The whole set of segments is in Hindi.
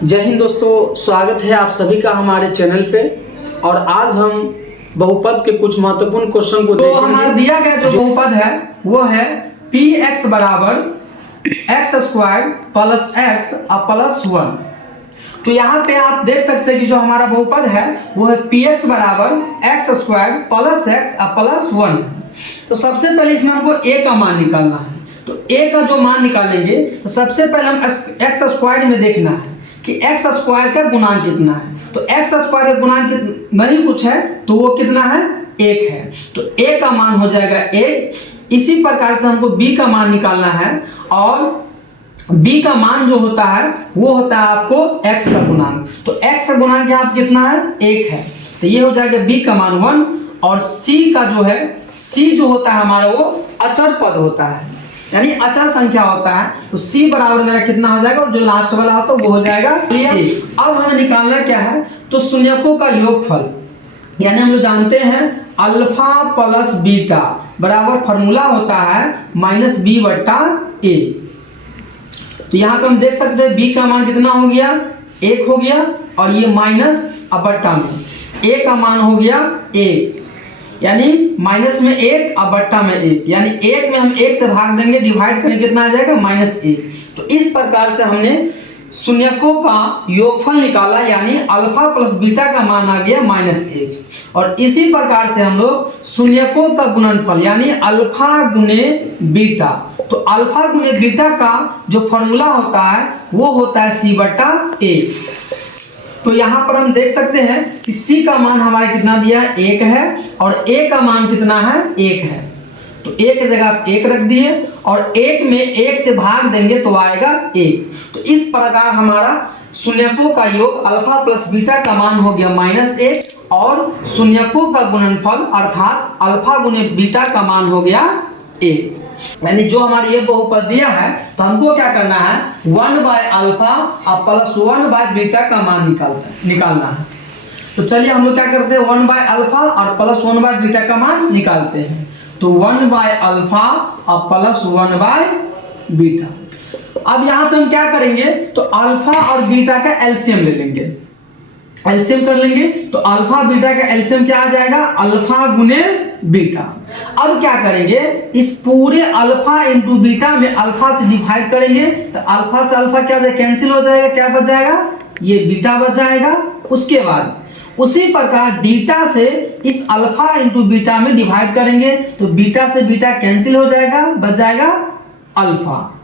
जय हिंद दोस्तों, स्वागत है आप सभी का हमारे चैनल पे। और आज हम बहुपद के कुछ महत्वपूर्ण क्वेश्चन को देखेंगे। हमारा दिया गया जो बहुपद है वो है पी एक्स बराबर x square plus x plus 1। तो यहाँ पे आप देख सकते हैं कि जो हमारा बहुपद है वो है पी एक्स बराबर x square plus x plus 1। तो सबसे पहले इसमें हमको ए का मान निकालना है। तो ए का जो मान निकालेंगे तो सबसे पहले हम एक्स स्क्वायर में देखना है कि एक्स स्क्वायर का गुणांक कितना है। तो एक्स स्क्वायर का गुणांक नहीं कुछ है तो वो कितना है, 1 है। तो ए का मान हो जाएगा 1। इसी प्रकार से हमको बी का मान निकालना है और बी का मान जो होता है वो होता है आपको एक्स का गुणांक। तो एक्स का गुणांक यहाँ पे कितना है, 1 है। तो ये हो जाएगा बी का मान 1। और सी का जो है, सी जो होता है हमारा वो अचर पद होता है, यानी अचर संख्या होता है। तो c बराबर मेरा कितना हो जाएगा और जो लास्ट वाला होता है वो हो जाएगा 1। अब हमें निकालना क्या है, तो शून्यकों का योगफल, यानी हम लोग जानते हैं अल्फा प्लस बीटा बराबर फॉर्मूला होता है माइनस बी बट्टा ए। तो यहाँ पे हम देख सकते हैं b का मान कितना हो गया, 1 हो गया। और ये माइनस अब बट्टा में a का मान हो गया 1, यानी माइनस में 1 और बट्टा में 1, यानी 1 में हम 1 से भाग देंगे, डिवाइड करेंगे, कितना आ जाएगा -1। तो इस प्रकार से हमने शून्यकों का योगफल निकाला, यानी अल्फा प्लस बीटा का मान आ गया -1। और इसी प्रकार से हम लोग शून्यकों का गुणनफल, यानी अल्फा गुने बीटा। तो अल्फा गुने बीटा का जो फॉर्मूला होता है वो होता है c बट्टा a। तो यहाँ पर हम देख सकते हैं कि c का मान हमारा कितना दिया है, 1 है। और a का मान कितना है, 1 है। तो a की जगह आप 1 रख दिए और 1 में 1 से भाग देंगे तो आएगा 1। तो इस प्रकार हमारा शून्यकों का योग अल्फा प्लस बीटा का मान हो गया -1 और शून्यकों का गुणनफल अर्थात अल्फा गुने बीटा का मान हो गया 1। यानी जो हमारे ये बहुपद दिया है तो हमको क्या करना है, 1/अल्फा और प्लस 1/बीटा का मान निकालना है। तो चलिए हम लोग क्या करते हैं, 1/अल्फा और प्लस 1/बीटा का मान निकालते हैं। तो 1/अल्फा और प्लस 1/बीटा। अब यहाँ पे हम क्या करेंगे, तो अल्फा और बीटा का एलसीएम ले लेंगे, एलसीएम कर लेंगे। तो अल्फा बीटा का एलसीएम क्या आ जाएगा, अल्फा गुने बीटा। अब क्या करेंगे, इस पूरे अल्फा इंटू बीटा में अल्फा से डिवाइड करेंगे। तो अल्फा से अल्फा क्या हो जाएगा, कैंसिल हो जाएगा, क्या बच जाएगा, ये बीटा बच जाएगा। उसके बाद उसी प्रकार बीटा से इस अल्फा इंटू बीटा में डिवाइड करेंगे तो बीटा से बीटा कैंसिल हो जाएगा, बच जाएगा अल्फा।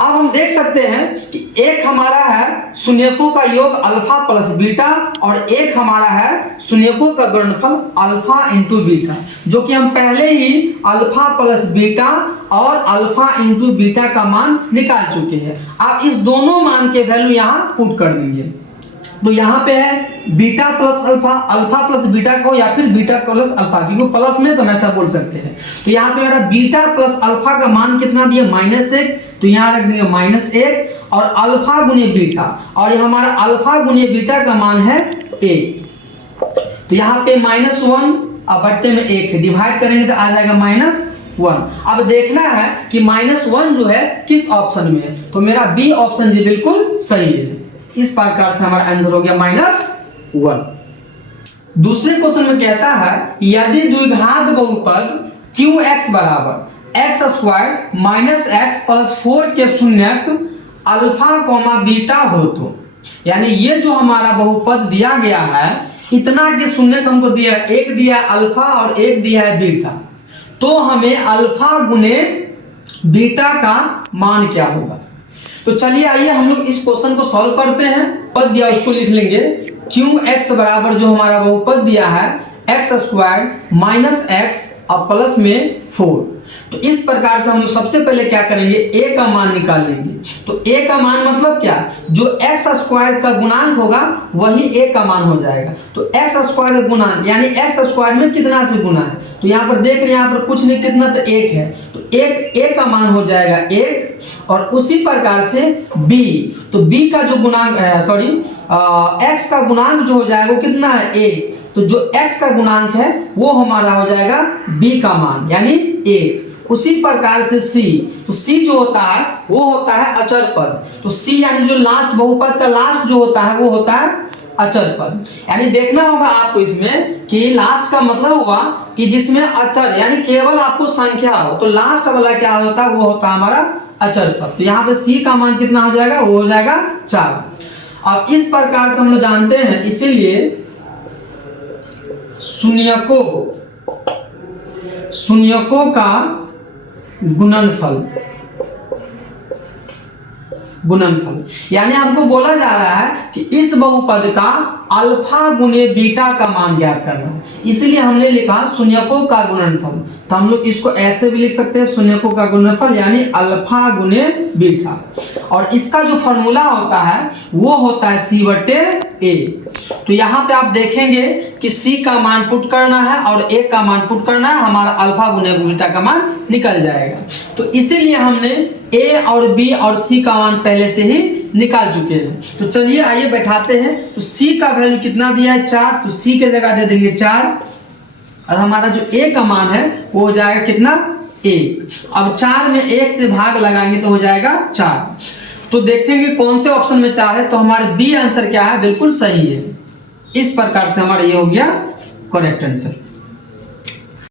अब हम देख सकते हैं कि एक हमारा है शून्यकों का योग अल्फा प्लस बीटा और एक हमारा है शून्यकों का गुणनफल अल्फा इंटू बीटा, जो कि हम पहले ही अल्फा प्लस बीटा और अल्फा इंटू बीटा का मान निकाल चुके हैं। आप इस दोनों मान के वैल्यू यहाँ पुट कर देंगे। तो यहाँ पे है beta plus alpha, alpha plus beta को, या फिर बीटा प्लस अल्फा, क्योंकि प्लस में तो ऐसा बोल सकते हैं। तो यहाँ पे मेरा बीटा प्लस अल्फा का मान कितना दिया, -1। तो यहाँ रख देंगे -1 और अल्फा गुने बीटा, और ये हमारा अल्फा गुने बीटा का मान है 1। तो यहाँ पे -1 और बट्टे में 1 है, डिवाइड करेंगे तो आ जाएगा -1। अब देखना है कि -1 जो है किस ऑप्शन में है। तो मेरा बी ऑप्शन जी बिल्कुल सही है। इस प्रकार से हमारा आंसर हो गया -1। दूसरे क्वेश्चन में कहता है यदि द्विघात बहुपद qx बराबर x square minus x plus 4 के शून्यक अल्फा कोमा बीटा हो, तो यानी ये जो हमारा बहुपद दिया गया है, इतना के शून्यक हमको दिया, एक दिया अल्फा और एक दिया है बीटा। तो हमें अल्फा गुने बीटा का मान क्या होगा। तो चलिए आइए हम लोग इस क्वेश्चन को सॉल्व करते हैं। पद दिया उसको लिख लेंगे, qx बराबर जो हमारा बहुपद दिया है एक्स स्क्वायर माइनस एक्स और प्लस में 4। तो इस प्रकार से हम सबसे पहले क्या करेंगे, a का मान निकाल लेंगे। तो a का मान मतलब क्या, जो एक्स स्क्वायर का गुणांक होगा वही a का मान हो जाएगा। तो एक्स स्क्वायर का गुणांक यानी एक्स स्क्वायर में कितना से गुना है, तो यहाँ पर देख रहे हैं, यहाँ पर कुछ नहीं, कितना, तो 1 है। तो 1 a का मान हो जाएगा 1। और उसी प्रकार से b, तो b का जो गुणांक है, सॉरी x का गुणांक जो हो जाएगा वो कितना है, a। तो जो x का गुणांक है वो हमारा हो जाएगा b का मान, यानी 1। उसी प्रकार से सी, तो सी जो होता है वो होता है अचर पद। तो सी यानी जो लास्ट बहुपद का लास्ट जो होता है वो होता है अचर पद। यानी देखना होगा आपको इसमें कि लास्ट का मतलब हुआ कि जिसमें अचर यानी केवल आपको संख्या हो, तो लास्ट वाला क्या होता है वो होता है हमारा अचर पद। तो यहाँ पे सी का मान कितना हो जाएगा, वो हो जाएगा 4। अब इस प्रकार से हम लोग जानते हैं, इसीलिए शून्यकों का गुणनफल यानी हमको बोला जा रहा है कि इस बहुपद का अल्फा गुने बीटा का मान ज्ञात करना है, इसलिए हमने लिखा शून्यकों का गुणनफल। तो हम लोग इसको ऐसे भी लिख सकते हैं, शून्यकों का गुणनफल यानी अल्फा गुने बीटा। और इसका जो फॉर्मूला होता है वो होता है सी बटे ए। तो यहाँ पे आप देखेंगे कि सी का मान पुट करना है और ए का मान पुट करना है, हमारा अल्फा गुने बीटा का मान निकल जाएगा। तो इसीलिए हमने ए और बी और सी का मान पहले से ही निकाल चुके हैं। तो चलिए आइए बैठाते हैं। तो सी का वैल्यू कितना दिया है 4, तो सी के जगह दे देंगे 4 और हमारा जो ए का मान है वो हो जाएगा कितना 1। अब 4 में 1 से भाग लगाएंगे तो हो जाएगा 4। तो देखेंगे कौन से ऑप्शन में 4 है, तो हमारे बी आंसर क्या है, बिल्कुल सही है। इस प्रकार से हमारा ये हो गया करेक्ट आंसर।